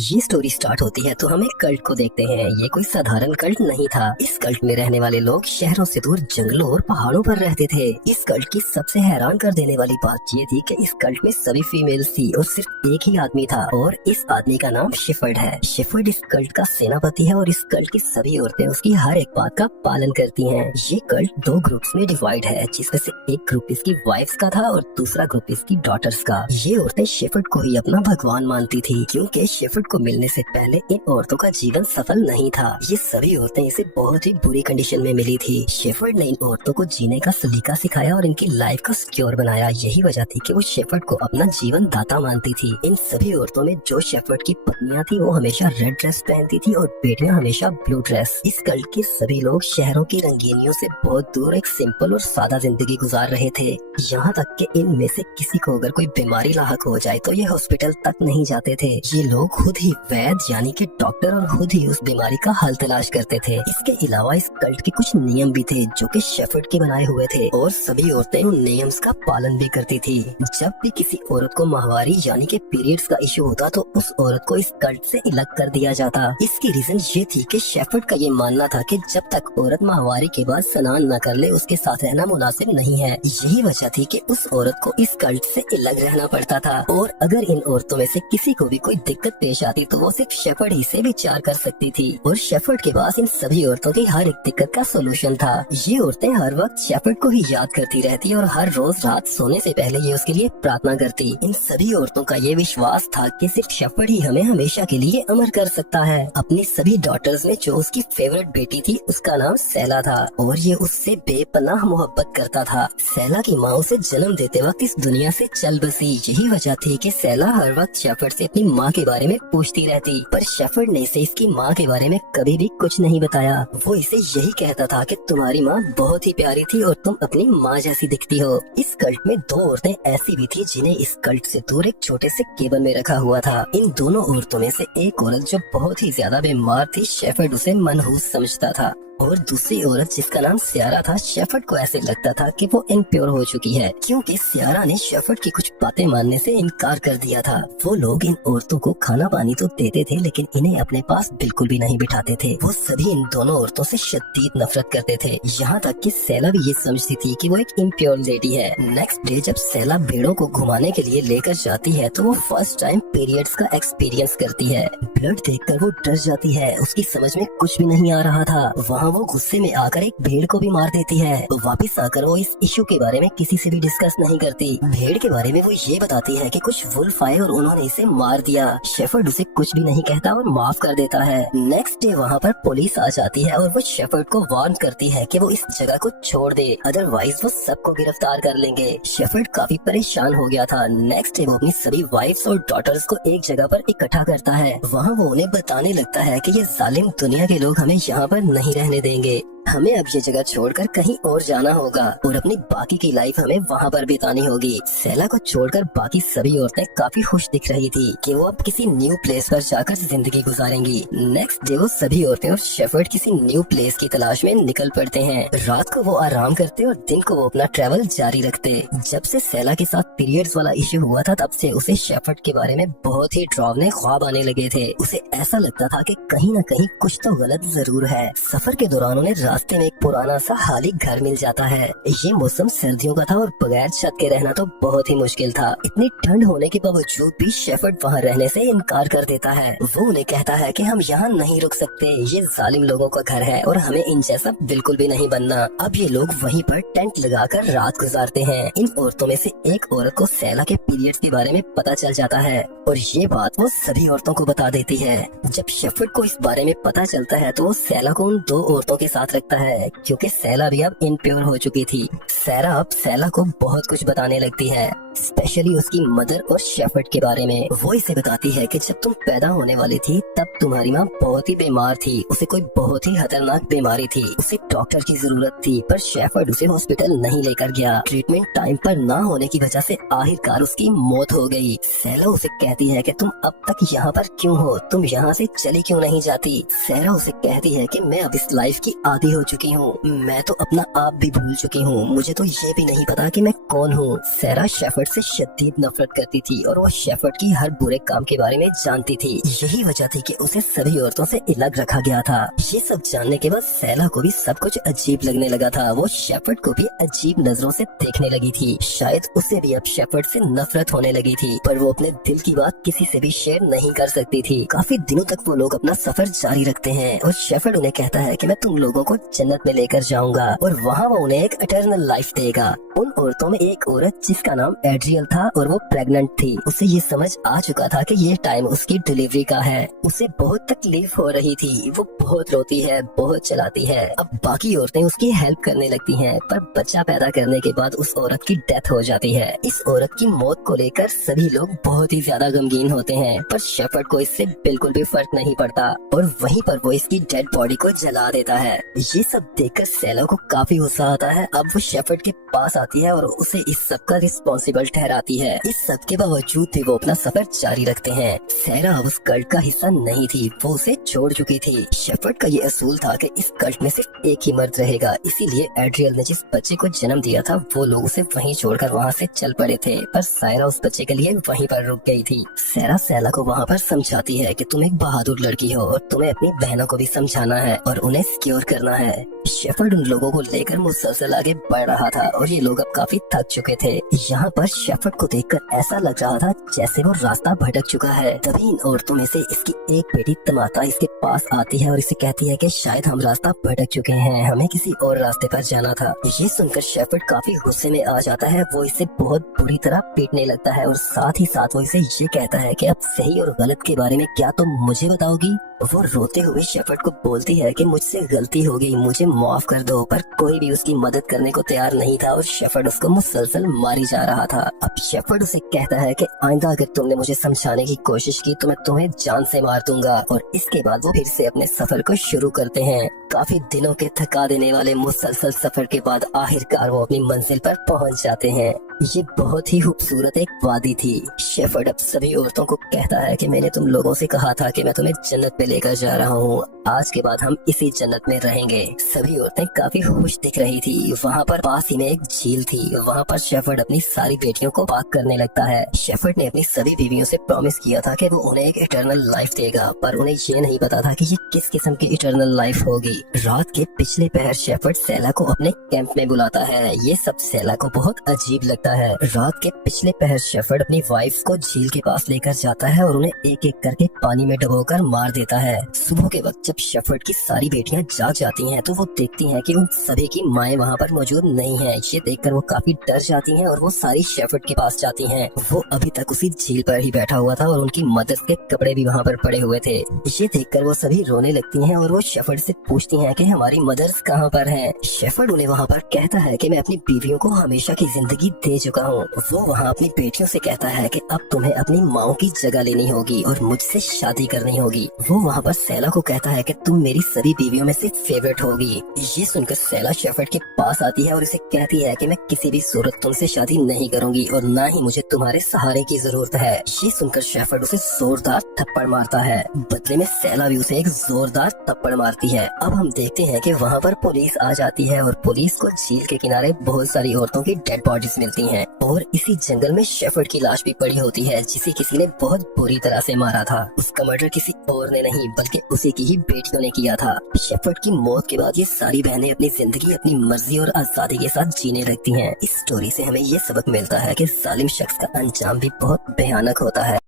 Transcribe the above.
ये story start होती है तो हम एक कल्ट को देखते हैं। ये कोई साधारण कल्ट नहीं था। इस कल्ट में रहने वाले लोग शहरों से दूर जंगलों और पहाड़ों पर रहते थे। इस कल्ट की सबसे हैरान कर देने वाली बात ये थी कि इस कल्ट में सभी फीमेल्स थी और सिर्फ एक ही आदमी था और इस आदमी का नाम शेफर्ड है। शेफर्ड इस कल्ट का सेनापति है और इस कल्ट की सभी औरतें उसकी हर एक बात का पालन करती हैं। ये कल्ट दो ग्रुप्स में डिवाइड है, जिसमें से एक ग्रुप इसकी वाइफ्स का था और दूसरा ग्रुप इसकी डॉटर्स का। ये औरतें शेफर्ड को ही अपना भगवान मानती थी, क्योंकि शेफर्ड को मिलने से पहले इन औरतों का जीवन सफल नहीं था। ये सभी औरतें इसे बहुत ही बुरी कंडीशन में मिली थी। शेफर्ड ने इन औरतों को जीने का सलीका सिखाया और इनकी लाइफ को सिक्योर बनाया। यही वजह थी कि वो शेफर्ड को अपना जीवन दाता मानती थी। इन सभी औरतों में जो शेफर्ड की पत्नियां थी वो हमेशा रेड ड्रेस पहनती थी और बेटियां हमेशा ब्लू ड्रेस। इस कल्ट के सभी लोग शहरों की रंगीनियों से बहुत दूर एक सिंपल और सादा जिंदगी गुजार रहे थे। यहाँ तक कि इनमें से किसी को अगर कोई बीमारी लाहक हो जाए तो ये हॉस्पिटल तक नहीं जाते थे। ये लोग खुद ही वैद्य यानी कि डॉक्टर और खुद ही उस बीमारी का हल तलाश करते थे। इसके अलावा इस कल्ट के कुछ नियम भी थे जो कि शेफर्ड के बनाए हुए थे और सभी औरतें उन नियम्स का पालन भी करती थी। जब भी किसी औरत को माहवारी यानी कि पीरियड्स का इशू होता तो उस औरत को इस कल्ट से अलग कर दिया जाता। इसकी रीजन ये थी कि शेफर्ड का ये मानना था कि जब तक औरत माहवारी के बाद स्नान न कर ले उसके साथ रहना मुनासिब नहीं है। यही वजह थी कि उस औरत को इस कल्ट से अलग रहना पड़ता था और अगर इन औरतों में से किसी को भी कोई दिक्कत पेश आती तो वो सिर्फ शेफर्ड ही से विचार कर सकती थी और शेफर्ड के पास इन सभी औरतों की हर एक दिक्कत का सोल्यूशन था। ये औरतें हर वक्त शेफर्ड को ही याद करती रहती और हर रोज रात सोने से पहले ये उसके लिए प्रार्थना करती। इन सभी औरतों का ये विश्वास था कि सिर्फ शेफर्ड ही हमें हमेशा के लिए अमर कर सकता है। अपनी सभी डॉटर्स में जो उसकी फेवरेट बेटी थी उसका नाम सैला था और ये उससे बेपनाह मोहब्बत करता था। सैला की माँ उसे जन्म देते वक्त इस दुनिया से चल बसी। यही वजह थी कि सैला हर वक्त शेफर्ड से अपनी माँ के बारे में पूछती रहती, पर शेफर्ड ने इसे इसकी माँ के बारे में कभी भी कुछ नहीं बताया। वो इसे यही कहता था कि तुम्हारी माँ बहुत ही प्यारी थी और तुम अपनी माँ जैसी दिखती हो। इस कल्ट में दो औरतें ऐसी भी थी जिन्हें इस कल्ट से दूर एक छोटे से केबल में रखा हुआ था। इन दोनों औरतों में से एक औरत जो बहुत ही ज्यादा बीमार थी, शेफर्ड उसे मनहूस समझता था और दूसरी औरत जिसका नाम सियारा था, शेफर्ड को ऐसे लगता था कि वो इम्प्योर हो चुकी है, क्योंकि सियारा ने शेफर्ड की कुछ बातें मानने से इनकार कर दिया था। वो लोग इन औरतों को खाना पानी तो देते थे लेकिन इन्हें अपने पास बिल्कुल भी नहीं बिठाते थे। वो सभी इन दोनों औरतों से शदीद नफरत करते थे, यहाँ तक कि सैला भी ये समझती थी कि वो एक इम्प्योर लेडी है। नेक्स्ट डे जब सैला भेड़ों को घुमाने के लिए लेकर जाती है तो वो फर्स्ट टाइम पीरियड्स का एक्सपीरियंस करती है। ब्लड देखकर वो डर जाती है, उसकी समझ में कुछ भी नहीं आ रहा था। वहाँ वो गुस्से में आकर एक भेड़ को भी मार देती है। तो वापस आकर वो इस इशू के बारे में किसी से भी डिस्कस नहीं करती। भेड़ के बारे में वो ये बताती है कि कुछ वुल्फ आए और उन्होंने इसे मार दिया। शेफर्ड उसे कुछ भी नहीं कहता और माफ कर देता है। नेक्स्ट डे वहाँ पर पुलिस आ जाती है और वो शेफर्ड को वार्न करती है कि वो इस जगह को छोड़ दे, अदरवाइज वो सबको गिरफ्तार कर लेंगे। शेफर्ड काफी परेशान हो गया था। नेक्स्ट डे वो अपनी सभी वाइफ्स और डॉटर्स को एक जगह पर इकट्ठा करता है। वहाँ वो उन्हें बताने लगता है कि ये जालिम दुनिया के लोग हमें यहाँ पर नहीं रहने देंगे, हमें अब ये जगह छोड़कर कहीं और जाना होगा और अपनी बाकी की लाइफ हमें वहाँ पर बितानी होगी। सैला को छोड़कर बाकी सभी औरतें काफी खुश दिख रही थी कि वो अब किसी न्यू प्लेस पर जाकर जिंदगी गुजारेंगी। नेक्स्ट डे वो सभी औरतें और शेफर्ड किसी न्यू प्लेस की तलाश में निकल पड़ते हैं। रात को वो आराम करते और दिन को वो अपना ट्रैवल जारी रखते। जब से सैला के साथ पीरियड्स वाला इश्यू हुआ था तब से उसे शेफर्ड के बारे में बहुत ही डरावने ख्वाब आने लगे थे। उसे ऐसा लगता था कि कहीं न कहीं कुछ तो गलत जरूर है। सफर के दौरान उन्हें रास्ते में एक पुराना सा खाली घर मिल जाता है। ये मौसम सर्दियों का था और बगैर छत के रहना तो बहुत ही मुश्किल था। इतनी ठंड होने के बावजूद भी शेफर्ड वहाँ रहने से इनकार कर देता है। वो उन्हें कहता है कि हम यहाँ नहीं रुक सकते, ये जालिम लोगों का घर है और हमें इन जैसा बिल्कुल भी नहीं बनना। अब ये लोग वहीं पर टेंट लगाकर रात गुजारते हैं। इन औरतों में से एक औरत को सैला के पीरियड्स के बारे में पता चल जाता है और ये बात वो सभी औरतों को बता देती है। जब शेफर्ड को इस बारे में पता चलता है तो वो सैला को उन दो औरतों के साथ रखता है, क्योंकि सैला भी अब इनप्योर हो चुकी थी। सैरा अब सैला को बहुत कुछ बताने लगती है, स्पेशली उसकी मदर और शेफर्ड के बारे में। वो इसे बताती है कि जब तुम पैदा होने वाली थी तब तुम्हारी माँ बहुत ही बीमार थी, उसे कोई बहुत ही खतरनाक बीमारी थी, उसे डॉक्टर की जरूरत थी, पर शेफर्ड उसे हॉस्पिटल नहीं लेकर गया। ट्रीटमेंट टाइम पर ना होने की वजह से आखिरकार उसकी मौत हो गई। सैला उसे कहती है कि तुम अब तक यहाँ पर क्यों हो, तुम यहाँ से चली क्यों नहीं जाती। सैरा उसे कहती है कि मैं अब इस लाइफ की आदी हो चुकी हूँ, मैं तो अपना आप भी भूल चुकी हूँ, मुझे तो ये भी नहीं पता कि मैं कौन हूँ। सैरा शेफर्ड से शदीद नफरत करती थी और वो शेफर्ड की हर बुरे काम के बारे में जानती थी। यही वजह थी कि उसे सभी औरतों से अलग रखा गया था। ये सब जानने के बाद सैला को भी सब कुछ अजीब लगने लगा था। वो शेफर्ड को भी अजीब नजरों से देखने लगी थी। शायद उसे भी अब शेफर्ड से नफरत होने लगी थी, पर वो अपने दिल की बात किसी से भी शेयर नहीं कर सकती थी। काफी दिनों तक वो लोग अपना सफर जारी रखते हैं और शेफर्ड उन्हें कहता है कि मैं तुम लोगों को जन्नत में लेकर जाऊंगा और वहाँ वो उन्हें एक इटर्नल लाइफ देगा। उन औरतों में एक औरत जिसका नाम एड्रियल था और वो प्रेग्नेंट थी। उसे ये समझ आ चुका था कि ये टाइम उसकी डिलीवरी का है। उसे बहुत तकलीफ हो रही थी। वो बहुत रोती है, बहुत चलाती है। अब बाकी औरतें उसकी हेल्प करने लगती हैं, पर बच्चा पैदा करने के बाद उस औरत की डेथ हो जाती है। इस औरत की मौत को लेकर सभी लोग बहुत ही ज्यादा गमगीन होते हैं, पर शेफर्ड को इससे बिल्कुल भी फर्क नहीं पड़ता और वहीं पर वो इसकी डेड बॉडी को जला देता है। ये सब देखकर सैला को काफी गुस्सा आता है। अब वो शेफर्ड के पास आती है और उसे इस सब का रिस्पॉन्सिबल ठहराती है। इस सब के बावजूद भी वो अपना सफर जारी रखते हैं। सैरा अब उस कल्ट का हिस्सा नहीं थी, वो उसे छोड़ चुकी थी। शेफर्ड का ये असूल था कि इस कल्ट में सिर्फ एक ही मर्द रहेगा, इसीलिए एड्रियल ने जिस बच्चे को जन्म दिया था वो लोग उसे वहीं छोड़कर वहाँ से चल पड़े थे, पर सायरा उस बच्चे के लिए वहीं पर रुक गई थी। सैरा सैला को वहाँ पर समझाती है कि तुम एक बहादुर लड़की हो और तुम्हें अपनी बहनों को भी समझाना है और उन्हें सिक्योर करना है। शेफर्ड उन लोगों को लेकर मुसलसल आगे बढ़ रहा था और ये लोग अब काफी थक चुके थे। यहाँ पर शेफर्ड को देखकर ऐसा लग रहा था जैसे वो रास्ता भटक चुका है। तभी इन औरतों में से इसकी एक बेटी तमाता इसके पास आती है और इसे कहती है कि शायद हम रास्ता भटक चुके हैं, हमें किसी और रास्ते पर जाना था। ये सुनकर शेफर्ड काफी गुस्से में आ जाता है। वो इसे बहुत बुरी तरह पीटने लगता है और साथ ही साथ वो इसे ये कहता है कि अब सही और गलत के बारे में क्या तुम मुझे बताओगी। वो रोते हुए शेफर्ड को बोलती है कि मुझसे गलती हो गई, मुझे माफ कर दो, पर कोई भी उसकी मदद करने को तैयार नहीं था और शेफर्ड उसको मुसलसल मारी जा रहा था। अब शेफर्ड उसे कहता है कि आइंदा अगर तुमने मुझे समझाने की कोशिश की तो मैं तुम्हें जान से मार दूंगा। और इसके बाद वो फिर से अपने सफर को शुरू करते हैं। काफी दिनों के थका देने वाले मुसलसल सफर के बाद आखिरकार वो अपनी मंजिल पर पहुंच जाते हैं। ये बहुत ही खूबसूरत एक वादी थी। शेफर्ड अब सभी औरतों को कहता है कि मैंने तुम लोगों से कहा था कि मैं तुम्हें जन्नत पे लेकर जा रहा हूँ, आज के बाद हम इसी जन्नत में रहेंगे। सभी औरतें काफी खुश दिख रही थी। वहाँ पर पास ही में एक झील थी। वहाँ पर शेफर्ड अपनी सारी बेटियों को पाक करने लगता है। शेफर्ड ने अपनी सभी बीवियों से प्रॉमिस किया था कि वो उन्हें एक इटर्नल लाइफ देगा, पर उन्हें ये नहीं पता था कि ये किस किस्म की इटर्नल लाइफ होगी। रात के पिछले पहर शेफर्ड सैला को अपने कैंप में बुलाता है। ये सब सैला को बहुत अजीब लगता है। रात के पिछले पहर शेफर्ड अपनी वाइफ को झील के पास लेकर जाता है और उन्हें एक एक करके पानी में डुबोकर मार देता है। सुबह के वक्त जब शेफर्ड की सारी बेटियां जाग जाती हैं तो वो देखती हैं कि उन सभी की माएं वहाँ पर मौजूद नहीं है। ये देखकर वो काफी डर जाती हैं और वो सारी शेफर्ड के पास जाती हैं। वो अभी तक उसी झील पर ही बैठा हुआ था और उनकी मदर्स के कपड़े भी वहाँ पर पड़े हुए थे। ये देखकर वो सभी रोने लगती हैं और वो शेफर्ड से पूछती हैं कि हमारी मदर्स कहाँ पर हैं। शेफर्ड उन्हें वहाँ पर कहता है कि मैं अपनी बीवियों को हमेशा की जिंदगी दे चुका हूँ। वो वहाँ अपनी बेटियों से कहता है कि अब तुम्हें अपनी माँ की जगह लेनी होगी और मुझसे शादी करनी होगी। वो वहाँ पर सैला को कहता है कि तुम मेरी सभी बीवियों में से फेवरेट होगी। ये सुनकर सैला शेफर्ड के पास आती है और उसे कहती है कि मैं किसी भी सूरत तुमसे शादी नहीं करूंगी और ना ही मुझे तुम्हारे सहारे की जरूरत है। ये सुनकर शेफर्ड उसे जोरदार थप्पड़ मारता है। बदले में सैला भी उसे एक जोरदार थप्पड़ मारती है। अब हम देखते हैं कि वहाँ पर पुलिस आ जाती है और पुलिस को झील के किनारे बहुत सारी औरतों की डेड बॉडीज मिलती हैं और इसी जंगल में शेफर्ड की लाश भी पड़ी होती है जिसे किसी ने बहुत बुरी तरह से मारा था। उसका मर्डर किसी और ने नहीं बल्कि उसी की ही बेटियों ने किया था। शेफर्ड की मौत के बाद ये सारी बहनें अपनी जिंदगी अपनी मर्जी और आजादी के साथ जीने लगती हैं। इस स्टोरी से हमें ये सबक मिलता है कि जालिम शख्स का अंजाम भी बहुत भयानक होता है।